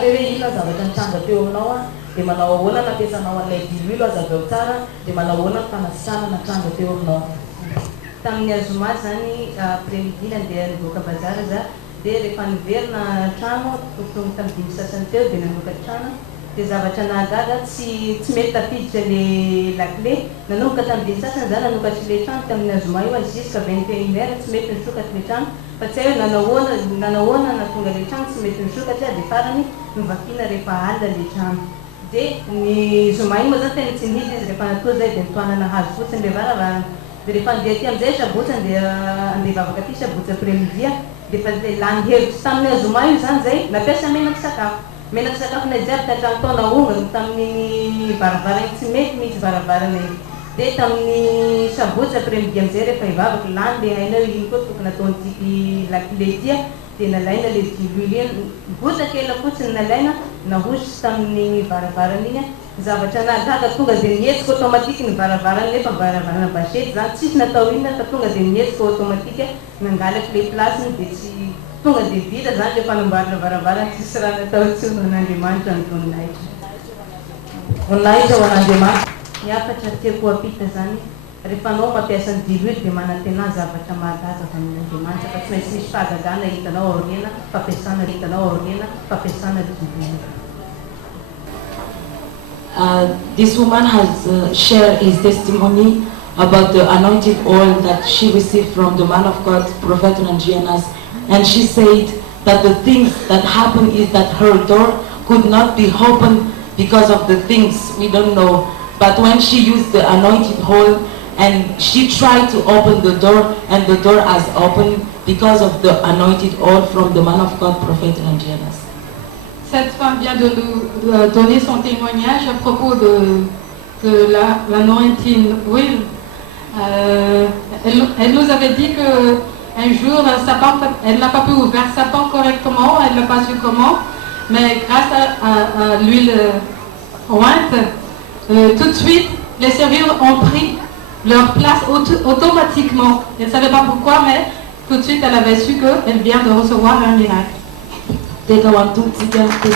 dia hoe inona zavatra nitranga teo aminao a dia manao ahoana nampiasanao an'ilay diluile aza avy eo tsara dia manao ahoana ny fanasitrana natranga teo aminao. Tamin'ny azoma zany après-midi nandeha nivoaka bazary za dia rehefa niverina trano tonga tamin'ny 5 sasany teo dia nanoka trano dia zavatra nahagaga tsy mety tafiditra le laclé nanomboka tamin'ny 5 sasany za nanokatra le trano tamin'ny azoma io jusqu'à 21 heures tsy mety nisokatra le trano fa tsy hoe nanahoana natonga le trano tsy mety nisokatra dia farany nivakiana rehefa alina le trano dia ny zoma iny moa zany tena tsy nidy izy rehefa natoa zay dia nitoanana hazo fotsiny le varavarana dia rehefa andeha aty amin'izay sabotsy andeha vavaka aty sabotsy après-midi dia fa lany hevitra tamin'ny azoma io zany zay nampiasa menaka sakafo na jiaby tatrano tao naongana tamin'ny varavarana tsy mety misy varavarana iny dia tamin'ny sabotsy après-midi amin'izay rehefa hivavaka lany le hainao iny koa tokony ataon'tiky laclé dia nalaina le diluile iny botaka ela fotsiny nalaina nahositra tamin'ny varavarana iny zavatra nahagaga tonga dia nihetsika automatique ny varavarana nefa varavarana bachety zany tsisy natao inona fa tonga dia nihetsika automatique nangalaka le placeny dia tsy tonga dia vita zany le fanamboarana varavarana tsisy raha natao tsonan'Andriamanitra ny voninahitra ho an'Andriamanitra. Ny afatra tiako apita zany rehefa anao mampiasa ny diluile dia manantena zavatra mahagaga avy amin'Andriamanitra fa tsy maintsy misy fahagagana hitanao aoriana fampiasana diluile. This woman has shared his testimony about the anointed oil that she received from the man of God, Prophet Rangianas, and she said that the things that happened is that her door could not be opened because of the things we don't know. But when she used the anointed oil and she tried to open the door, and the door has opened because of the anointed oil from the man of God, Prophet Rangianas. Cette femme vient de nous donner son témoignage à propos de l'anointing oil. Elle nous avait dit qu'un jour, elle n'a pas pu ouvrir sa porte correctement, elle n'a pas su comment, mais grâce à l'huile ointe, tout de suite, les serrures ont pris leur place automatiquement. Elle ne savait pas pourquoi, mais tout de suite, elle avait su qu'elle vient de recevoir un miracle. Take one, two, three, testimony.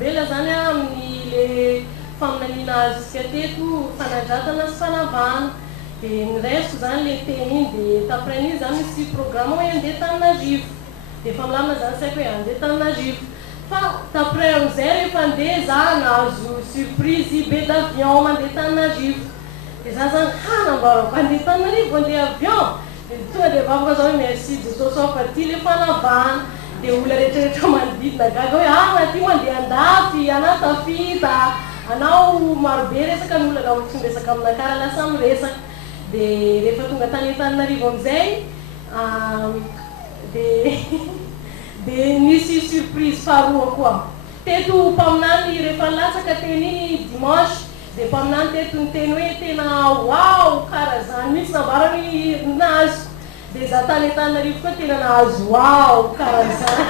Bela zany amin'ny faminaniana azy isika teto fanandratana sy fanavana dia ny resto zany le teny iny dia taprany zany misy programme hoe andeha Tananarivo dia efa milamina zany saiko hoe andeha Tananarivo fa taprany amin'izay rehefa andeha za nahazo surprise be d'avion mandeha Tananarivo dia za zany nambarako andeha Tananarivo andeha avion dia tonga dia vavaka zao hoe merci Jesosy fa ty le fanavana dia olona rehetrarehetra manodidina gaga hoe ty mandeha andafy anao tafita anao marobe resaka ny olona raha tsy miresaka aminakara lasa miresaka dia rehefa tonga tany Tananarivo amin'izay dia nisy surprise faharoa koa teto mpaminany rehefa latsaka teny iny dimanche dia mpaminany teto ny teny hoe tena wow karaha zany mihitsy nambarany nazo dia za tany Tananarivo koa tena nahazo wow karaha zany.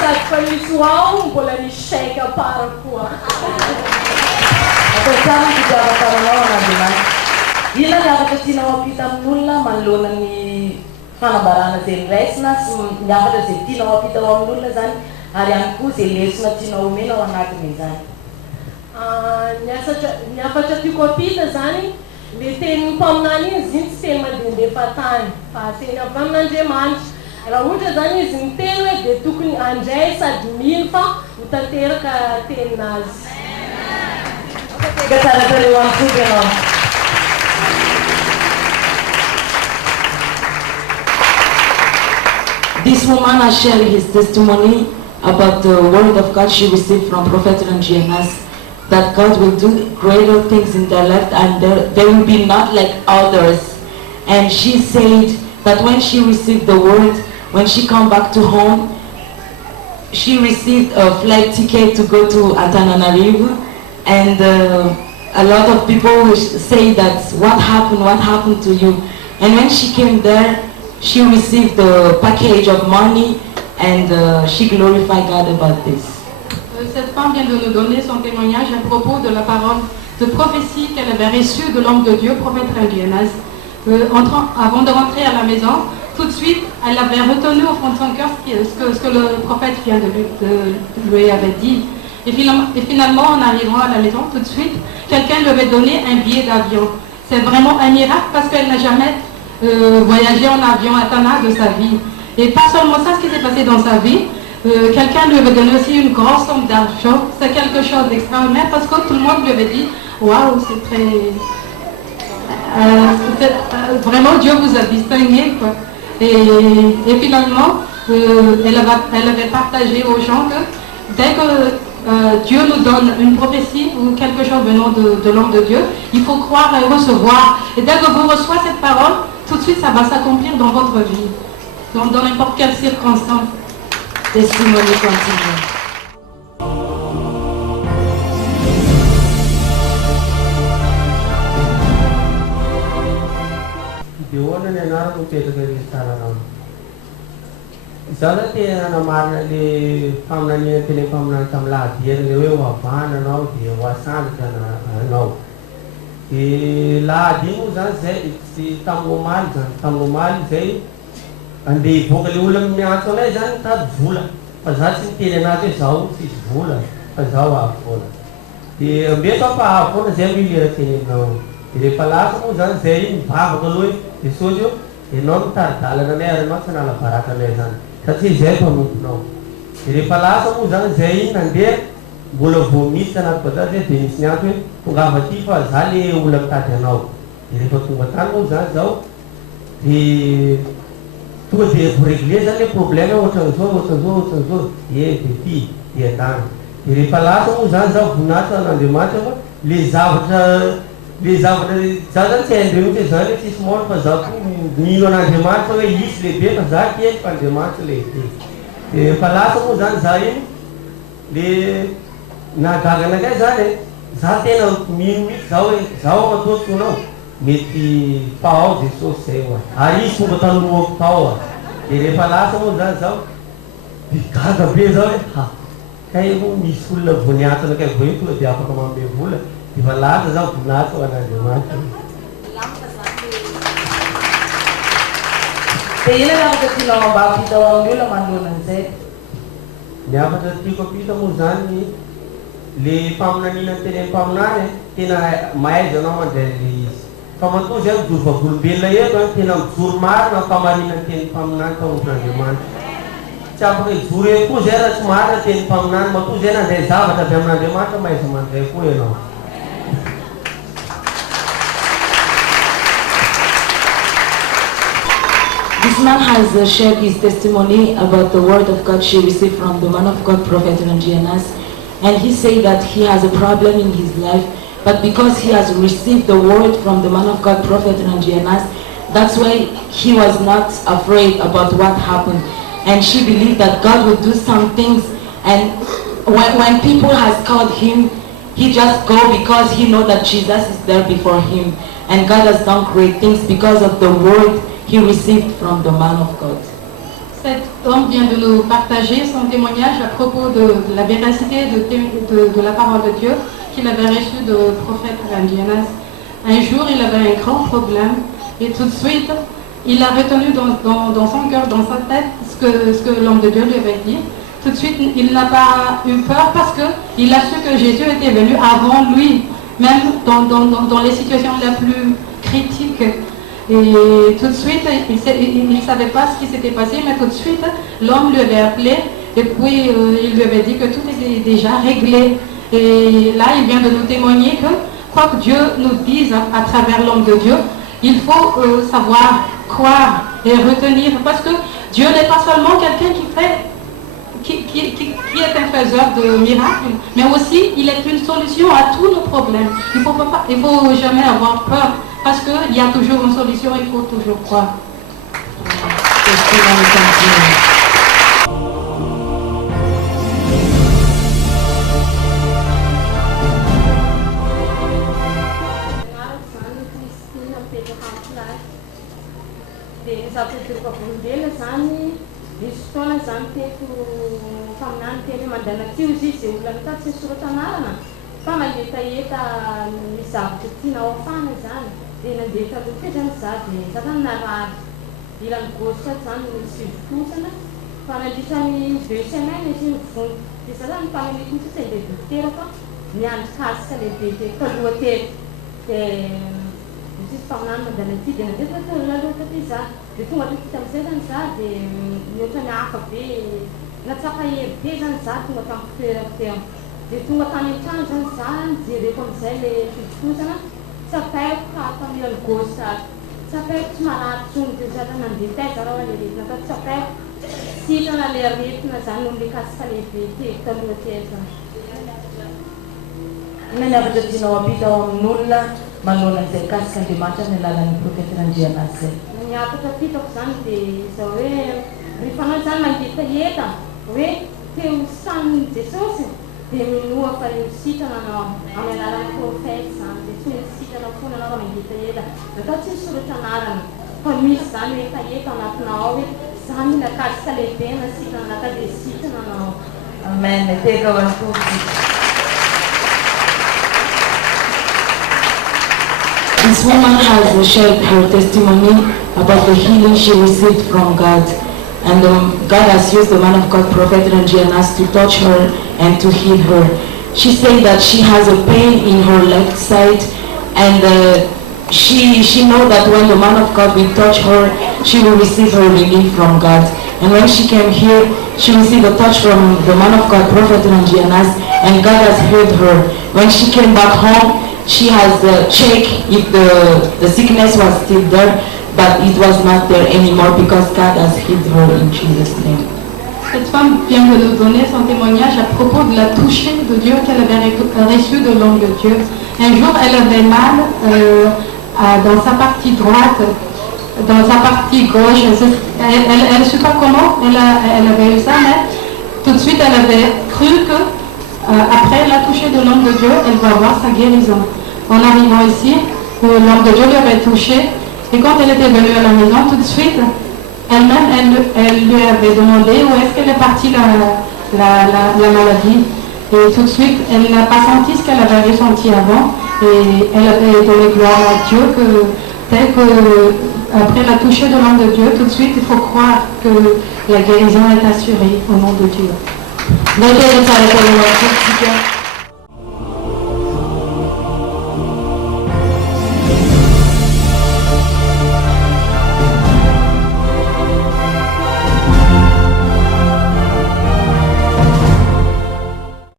Sady fa nisy wow mbola nisy chèque à part koa. Atao tsara ny fitiavataranao an'Andriamanitra. Ina ny afatra tianao ampita amin'olona manoloana ny fanambarana izay niraisina sy ny afatra izay tianao ampitao amin'olona zany ary ihany koa izay lesona tianao omena ao anatin'izany. Ny afatra tiako apita zany le teny mpaminany iny izy tsy teny mandehandeha tany fa teny avy amin'Andriamanitra. Raha ohatra zany izy miteny hoe dia tokony andray sady mino fa ho tanteraka tenin'azy. This woman has shared his testimony about the word of God she received from Prophet Rangianas, that God will do greater things in their life and they will be not like others. And she said that when she received the word, when she come back to home, she received a flight ticket to go to Antananarivo, and a lot of people will say that what happened to you? And when she came there, she received a package of money, and she glorified God about this. Cette femme vient de nous donner son témoignage à propos de la parole de prophétie qu'elle avait reçue de l'homme de Dieu, prophète Rangienas. Avant de rentrer à la maison, tout de suite, elle avait retenu au fond de son cœur ce que le prophète vient de lui avait dit. Et finalement, en arrivant à la maison, tout de suite, quelqu'un lui avait donné un billet d'avion. C'est vraiment un miracle parce qu'elle n'a jamais voyagé en avion à Tana de sa vie. Et pas seulement ça, ce qui s'est passé dans sa vie, quelqu'un lui avait donné aussi une grosse somme d'argent. C'est quelque chose d'extraordinaire parce que tout le monde lui avait dit « Waouh, c'est très... vraiment, Dieu vous a distingué. » Et finalement, elle avait partagé aux gens que dès que Dieu nous donne une prophétie ou quelque chose venant de l'homme de Dieu, il faut croire et recevoir. Et dès que vous recevez cette parole, tout de suite ça va s'accomplir dans votre vie, dans n'importe quelle circonstance. Testimony continue. Zalate na marna le famna ni tele famna tamla dia le wa bana no dia wa san kana no e la dimu za ze si tamumal ze ande vogale ulam mi ato le zan ta vula pazasin tele na te sau si vula pazawa fola e ambe to pa fola ze bi le tele no e pala mu zan ze in bhag goloi e sojo e non tar dala na ne no sana la baraka le zan Kasi zé vamos não. Ele fala só usando zé nande bolo vomita na pada zé denisnya tu pugava tifa zali ulam tadi não. Ele botou botar usando zau e tu de por igreja le problema outro e pipi e dan. Ele fala só usando zau bunata na demata lizava zadan sendiri tu zali si small pasal tu ni orang jemaat tu is lebih pasal kian pan jemaat lebih. Pala tu zan zain le na kagan lagi zane zate na min zau betul tu no meti pau diso sewa. Hari su betul lu pau. Jadi pala tu zan zau dikaga bezau ha. Kayak bu misul le bunya tu kayak bu itu dia apa kamu bebul. Di bala tu zau punat tu ada jemaat. Tele na kasi no ba kita orang dulu mandunan se. Ya pada tiko pita muzani le pamna ni nanti le pamna ne tina mai jana mandeli. Kamu tu jauh dua puluh bila ya kan tina surmar na kamari nanti pamna kau pernah jemaat. Siapa ke sure ku jera surmar nanti pamna, matu jera desa pada pamna jemaat mai sama desa ku ya no. This man has shared his testimony about the word of God she received from the man of God, Prophet Rangienas. And he said that he has a problem in his life, but because he has received the word from the man of God, Prophet Rangienas, that's why he was not afraid about what happened. And she believed that God would do some things. And when people has called him, he just go because he know that Jesus is there before him. And God has done great things because of the word he received from the man of God. Cet homme vient de nous partager son témoignage à propos de la véracité de la parole de Dieu qu'il avait reçue du prophète Rangienas. Un jour, il avait un grand problème et tout de suite, il a retenu dans son cœur, dans sa tête, ce que l'homme de Dieu lui avait dit. Tout de suite, il n'a pas eu peur parce qu'il a su que Jésus était venu avant lui, même dans les situations les plus critiques. Et tout de suite, il ne savait pas ce qui s'était passé, mais tout de suite, l'homme lui avait appelé et puis il lui avait dit que tout était déjà réglé. Et là, il vient de nous témoigner que quoi que Dieu nous dise à travers l'homme de Dieu, il faut savoir croire et retenir, parce que Dieu n'est pas seulement quelqu'un qui est un faiseur de miracles, mais aussi il est une solution à tous nos problèmes. Il faut jamais avoir peur, parce qu'il y a toujours une solution, il faut toujours croire. Dia zaho tiro kabolo dele zany misy fotoana zany teko faminany teny mandana tio izy zay olona mitady tsy sorotanarana fa magnetaeta ny zavatra tianao afana zany dia nandeha taloha teo zany za dia satany narary ilany gauche zany misy vokosana fa nandritran'ny 2 semaines izy mivony dia za zany mpagnamety mitsy tsy andeha dokotera fa miandry kasika lehibe teko taloha telo dia misy faminany mandana ty dia nandeha aloha taty za dia tonga taty tam'izay zany za dia mihoatra ny hafa be natsaka hery be zany za tonga tamin'ny toerako teo dia tonga tany an-trano zany za nijereko am'izay le fivokosana tsy apaiko ka tamilany gauche tsy apaiko tsy marary tsony dia za zany nandeha taiza raha le retina fa tsy apaiko sitrana le aretina zany no le kasika lehibe teko taloha teo zany Nany avatra tianao ampita ao amin'olona manoloana izay kasika Andriamanitra amin'ny alalan'ny profetan'Andriamanitra zay. Ny afatra pitako zany dia izao hoe rehefa anao zany mangetaheta hoe teo saniny Jesosy dia minoa fa io sitrana anao amin'ny alalan'ny profeta zany dia tsy hoe sitrana foana anao raha mangetaheta natao tsy misoratra anarana fa misy zany hoe taheta anatinao hoe zany na kasika lehibe na sitrana anaka dia sitrana anao. Amen. Take our This woman has shared her testimony about the healing she received from God. And God has used the man of God, Prophet Ranjianas, to touch her and to heal her. She said that she has a pain in her left side, and she knows that when the man of God will touch her, she will receive her relief from God. And when she came here, she received a touch from the man of God, Prophet Ranjianas, and God has healed her. When she came back home, she has checked if the sickness was still there, but it was not there anymore because God has healed her in Jesus' name. Cette femme vient de nous donner son témoignage à propos de la touchée de Dieu qu'elle avait reçue de l'homme de Dieu. Un jour, elle avait mal dans sa partie droite, dans sa partie gauche. Elle ne sait pas comment elle avait eu ça, mais tout de suite, elle avait cru que après la touchée de l'homme de Dieu, elle va avoir sa guérison. En arrivant ici, l'homme de Dieu lui avait touché, et quand elle était venue à la maison, tout de suite, elle-même, elle lui avait demandé où est-ce qu'elle est partie la maladie. Et tout de suite, elle n'a pas senti ce qu'elle avait ressenti avant, et elle avait donné gloire à Dieu que tel que après la touchée de l'homme de Dieu, tout de suite, il faut croire que la guérison est assurée au nom de Dieu.